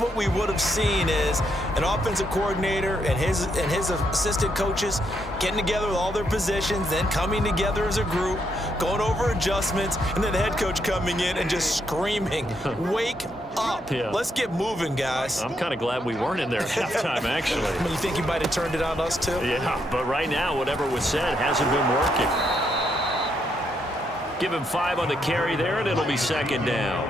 what we would have seen is an offensive coordinator and his assistant coaches getting together with all their positions, then coming together as a group, going over adjustments, and then the head coach coming in and just screaming, "Wake up. Yeah. Let's get moving, guys." I'm kind of glad we weren't in there at halftime, actually. I mean, you think he might have turned it on us, too? Yeah, but right now, whatever was said hasn't been working. Give him 5 on the carry there, and it'll be second down.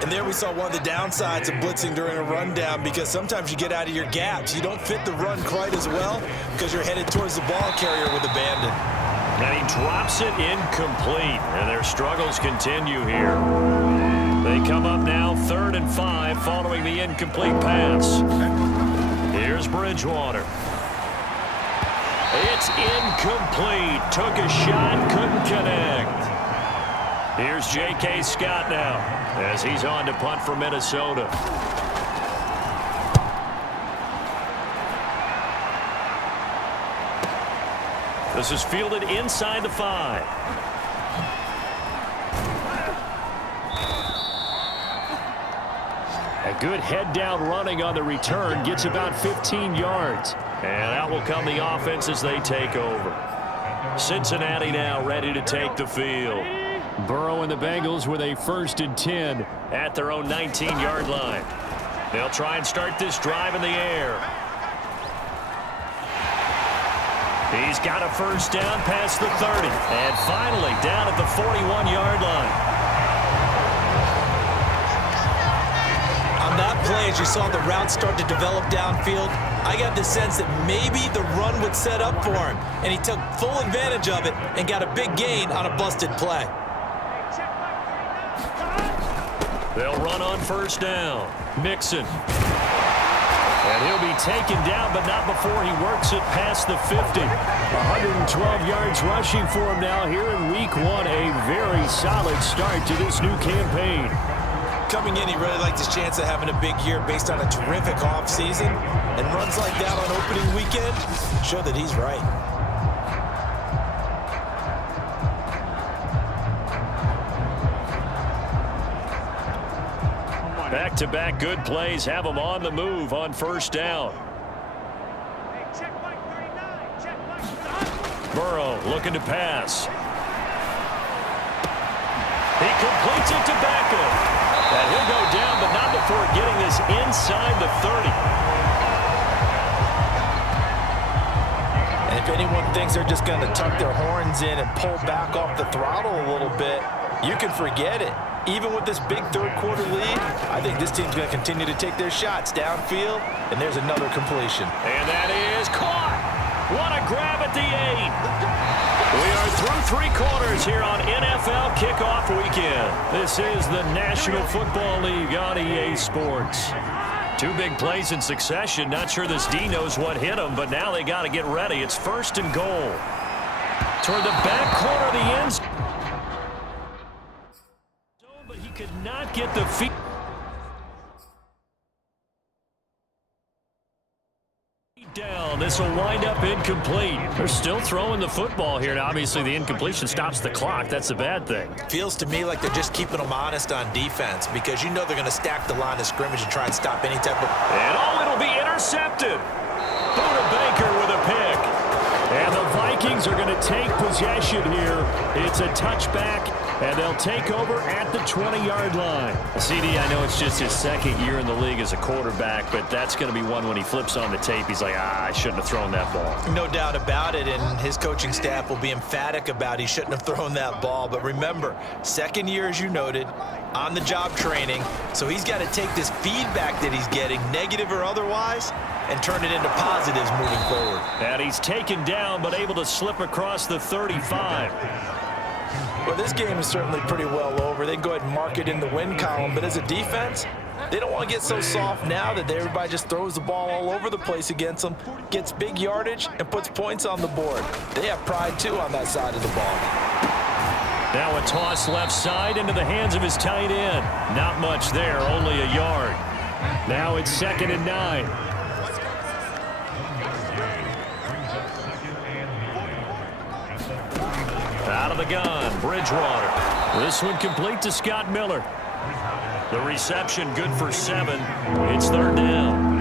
And there we saw one of the downsides of blitzing during a rundown, because sometimes you get out of your gaps. You don't fit the run quite as well because you're headed towards the ball carrier with abandon. And he drops it incomplete, and their struggles continue here. They come up now 3rd and 5 following the incomplete pass. Here's Bridgewater. It's incomplete. Took a shot, couldn't connect. Here's J.K. Scott now as he's on to punt for Minnesota. This is fielded inside the 5. A good head-down running on the return. Gets about 15 yards. And out will come the offense as they take over. Cincinnati now ready to take the field. Burrow and the Bengals with a 1st and 10 at their own 19-yard line. They'll try and start this drive in the air. He's got a 1st down past the 30. And finally down at the 41-yard line. On that play, as you saw the route start to develop downfield, I got the sense that maybe the run would set up for him, and he took full advantage of it and got a big gain on a busted play. They'll run on 1st down. Mixon. And he'll be taken down, but not before he works it past the 50. 112 yards rushing for him now here in Week 1. A very solid start to this new campaign. Coming in, he really liked his chance of having a big year based on a terrific offseason. And runs like that on opening weekend show that he's right. Back-to-back good plays have him on the move on 1st down. Burrow looking to pass. He completes it to Beckham. And he'll go down, but not before getting this inside the 30. And if anyone thinks they're just going to tuck their horns in and pull back off the throttle a little bit, you can forget it. Even with this big 3rd quarter lead, I think this team's going to continue to take their shots downfield, and there's another completion. And that is caught. What a grab at the 8. We are through 3 quarters here on NFL Kickoff Weekend. This is the National Football League on EA Sports. 2 big plays in succession. Not sure this D knows what hit him, but now they got to get ready. It's 1st and goal. Toward the back corner of the end zone. But he could not get the feet down. This will wind up incomplete. They're still throwing the football here. Now, obviously, the incompletion stops the clock. That's a bad thing. Feels to me like they're just keeping them honest on defense, because you know they're going to stack the line of scrimmage and try and stop any type of... And it'll be intercepted. Buda Baker with a pick. And the Vikings are going to take possession here. It's a touchback, and they'll take over at the 20-yard line. CD, I know it's just his 2nd year in the league as a quarterback, but that's going to be one when he flips on the tape. He's like, I shouldn't have thrown that ball. No doubt about it, and his coaching staff will be emphatic about he shouldn't have thrown that ball. But remember, 2nd year, as you noted, on-the-job training, so he's got to take this feedback that he's getting, negative or otherwise, and turn it into positives moving forward. And he's taken down, but able to slip across the 35. Well, this game is certainly pretty well over. They can go ahead and mark it in the win column, but as a defense, they don't want to get so soft now that everybody just throws the ball all over the place against them, gets big yardage, and puts points on the board. They have pride, too, on that side of the ball. Now a toss left side into the hands of his tight end. Not much there, only a yard. Now it's 2nd and 9. Out of the gun, Bridgewater. This one complete to Scott Miller. The reception good for 7. It's 3rd down.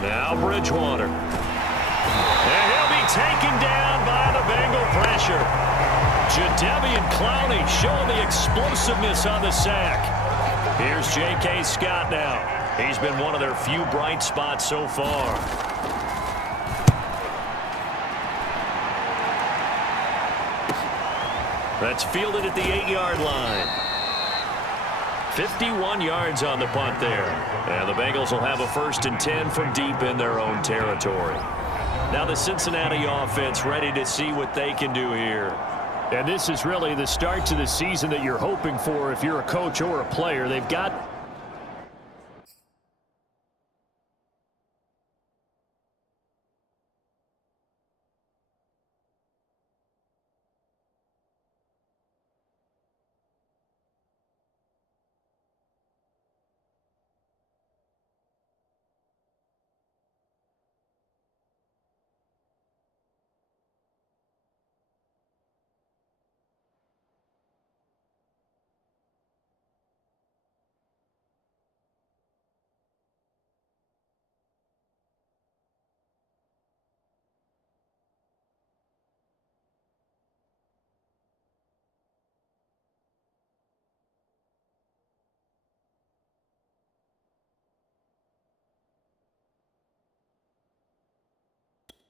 Now Bridgewater. And he'll be taken down by the Bengal pressure. Jadeveon Clowney showing the explosiveness on the sack. Here's J.K. Scott now. He's been one of their few bright spots so far. That's fielded at the 8-yard line. 51 yards on the punt there. And the Bengals will have a 1st and 10 from deep in their own territory. Now the Cincinnati offense ready to see what they can do here. And this is really the start to the season that you're hoping for if you're a coach or a player. They've got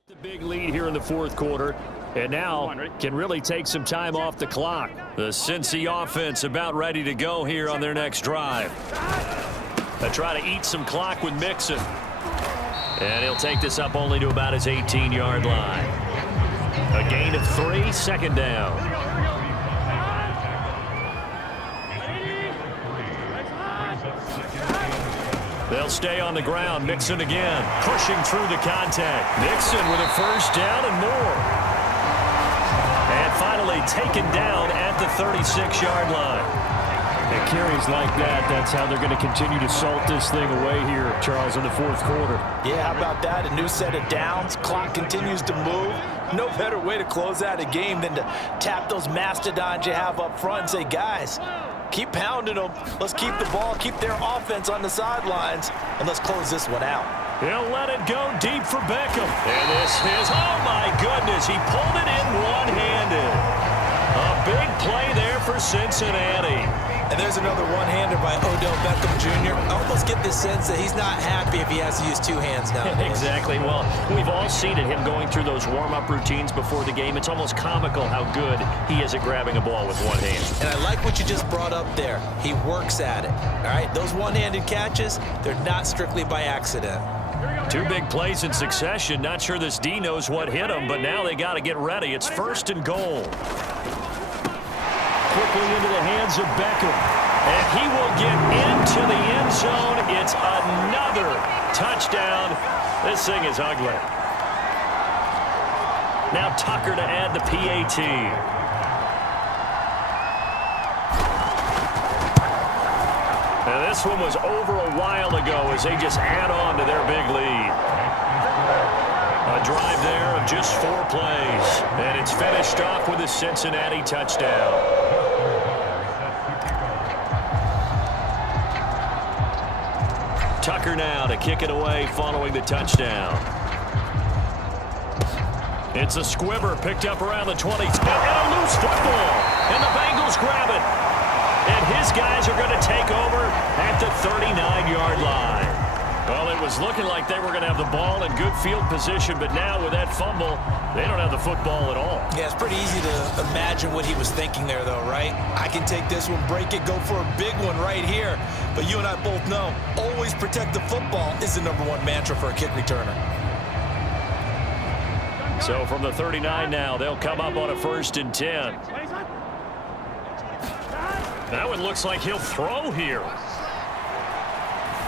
the big lead here in the 4th quarter, and now can really take some time off the clock. The Cincy offense about ready to go here on their next drive. They try to eat some clock with Mixon. And he'll take this up only to about his 18-yard line. A gain of 3, 2nd down. They'll stay on the ground. Mixon again, pushing through the contact. Mixon with a 1st down and more. And finally taken down at the 36-yard line. And carries like that, that's how they're going to continue to salt this thing away here, Charles, in the 4th quarter. Yeah, how about that? A new set of downs. Clock continues to move. No better way to close out a game than to tap those mastodons you have up front and say, guys, keep pounding them. Let's keep the ball, keep their offense on the sidelines, and let's close this one out. He'll let it go deep for Beckham. And this is, oh my goodness, he pulled it in one-handed. A big play there for Cincinnati. And there's another one-hander by Odell Beckham Jr. I almost get this sense that he's not happy if he has to use 2 hands now. Exactly. Well, we've all seen it, him going through those warm-up routines before the game. It's almost comical how good he is at grabbing a ball with one hand. And I like what you just brought up there. He works at it. All right, those one-handed catches, they're not strictly by accident. 2 big plays in succession. Not sure this D knows what hit him, but now they got to get ready. It's 1st and goal. Quickly into the hands of Beckham. And he will get into the end zone. It's another touchdown. This thing is ugly. Now Tucker to add the PAT. And this one was over a while ago as they just add on to their big lead. A drive there of just 4 plays. And it's finished off with a Cincinnati touchdown. Tucker now to kick it away following the touchdown. It's a squibber picked up around the 20. And a loose football. And the Bengals grab it. And his guys are going to take over at the 39-yard line. Well, it was looking like they were going to have the ball in good field position, but now with that fumble, they don't have the football at all. Yeah, it's pretty easy to imagine what he was thinking there, though, right? I can take this one, break it, go for a big one right here. But you and I both know, always protect the football is the #1 mantra for a kick returner. So from the 39 now, they'll come up on a 1st and 10. That one looks like he'll throw here.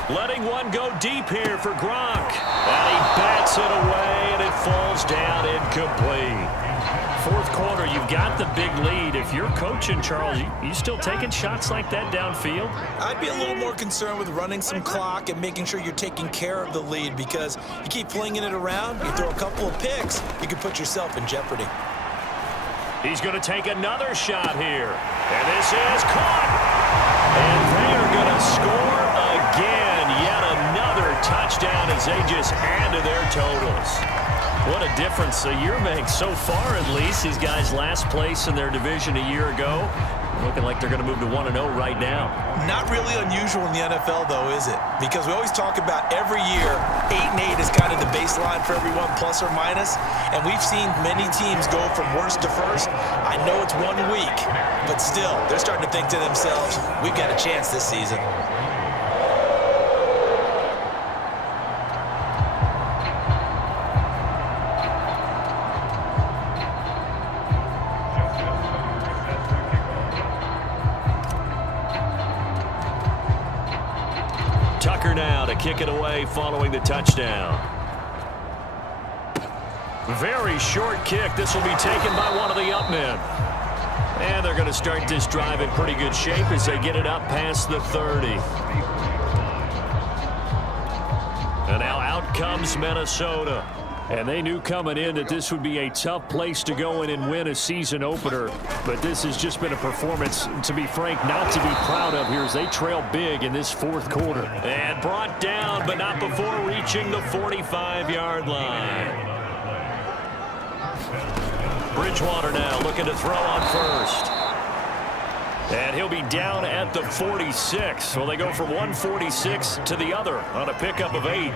Letting one go deep here for Gronk. And he bats it away, and it falls down incomplete. 4th quarter, you've got the big lead. If you're coaching, Charles, you still taking shots like that downfield? I'd be a little more concerned with running some clock and making sure you're taking care of the lead, because you keep flinging it around, you throw a couple of picks, you can put yourself in jeopardy. He's going to take another shot here. And this is caught. And they are going to score again. Yet another touchdown as they just add to their totals. What a difference a year makes so far, at least. These guys last place in their division a year ago. Looking like they're going to move to 1-0 right now. Not really unusual in the NFL, though, is it? Because we always talk about every year, 8-8 is kind of the baseline for everyone, plus or minus. And we've seen many teams go from worst to first. I know it's 1 week, but still, they're starting to think to themselves, we've got a chance this season. Tucker now to kick it away following the touchdown. Very short kick. This will be taken by one of the up men. And they're going to start this drive in pretty good shape as they get it up past the 30. And now out comes Minnesota. And they knew coming in that this would be a tough place to go in and win a season opener. But this has just been a performance, to be frank, not to be proud of here as they trail big in this fourth quarter. And brought down, but not before reaching the 45-yard line. Bridgewater now looking to throw on first. And he'll be down at the 46. Well, they go from 146 to the other on a pickup of 8.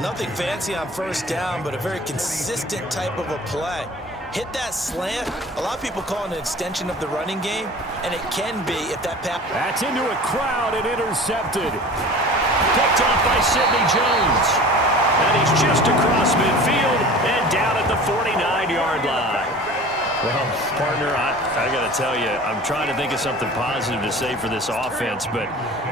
Nothing fancy on first down, but a very consistent type of a play. Hit that slant. A lot of people call it an extension of the running game, and it can be if that pass. That's into a crowd and intercepted. Picked off by Sidney Jones. And he's just across midfield and down at the 49-yard line. Well, partner, I got to tell you, I'm trying to think of something positive to say for this offense, but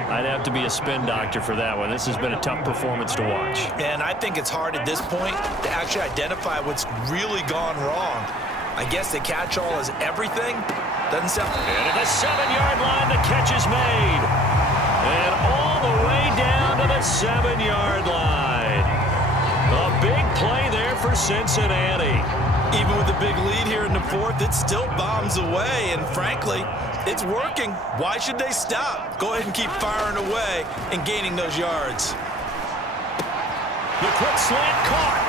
I'd have to be a spin doctor for that one. This has been a tough performance to watch. And I think it's hard at this point to actually identify what's really gone wrong. I guess the catch-all is everything. Doesn't sound... And at the 7-yard line, the catch is made. And all the way down to the 7-yard line. A big play there for Cincinnati. Even with the big lead here in the fourth, it still bombs away, and frankly, it's working. Why should they stop? Go ahead and keep firing away and gaining those yards. The quick slant caught.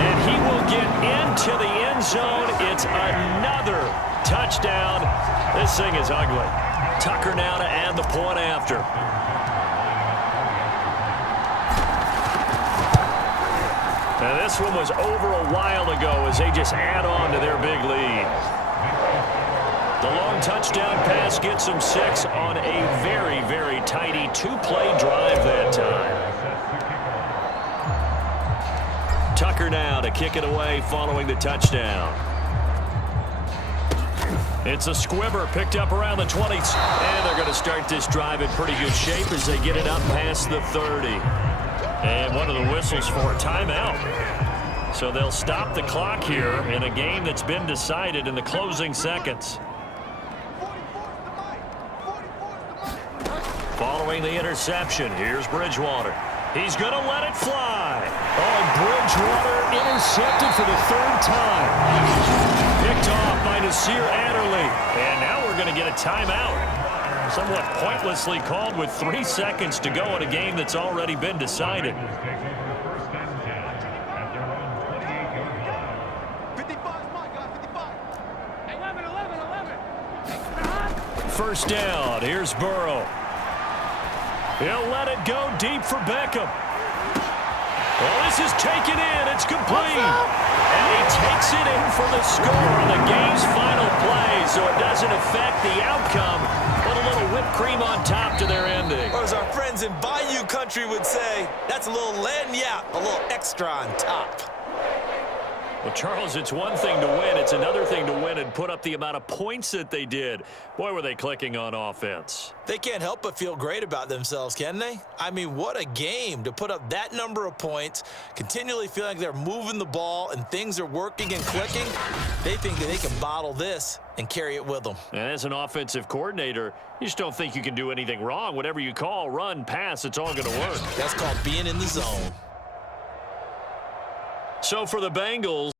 And he will get into the end zone. It's another touchdown. This thing is ugly. Tucker now to add the point after. Now this one was over a while ago as they just add on to their big lead. The long touchdown pass gets them 6 on a very, very tidy 2-play drive that time. Tucker now to kick it away following the touchdown. It's a squibber picked up around the 20s. And they're going to start this drive in pretty good shape as they get it up past the 30. And one of the whistles for a timeout. So they'll stop the clock here in a game that's been decided in the closing seconds. Following the interception, here's Bridgewater. He's going to let it fly. Oh, and Bridgewater intercepted for the 3rd time. Picked off by Nasir Adderley. And now we're going to get a timeout. Somewhat pointlessly called with 3 seconds to go in a game that's already been decided. First down. Here's Burrow. He'll let it go deep for Beckham. Well, this is taken in. It's complete. And he takes it in for the score on the game's final play, so it doesn't affect the outcome, but a little whipped cream on top to their ending. Or as our friends in Bayou country would say, that's a little lagniappe, a little extra on top. Well, Charles, it's one thing to win. It's another thing to win and put up the amount of points that they did. Boy, were they clicking on offense. They can't help but feel great about themselves, can they? I mean, what a game to put up that number of points, continually feeling like they're moving the ball and things are working and clicking. They think that they can bottle this and carry it with them. And as an offensive coordinator, you just don't think you can do anything wrong. Whatever you call, run, pass, it's all going to work. That's called being in the zone. So for the Bengals,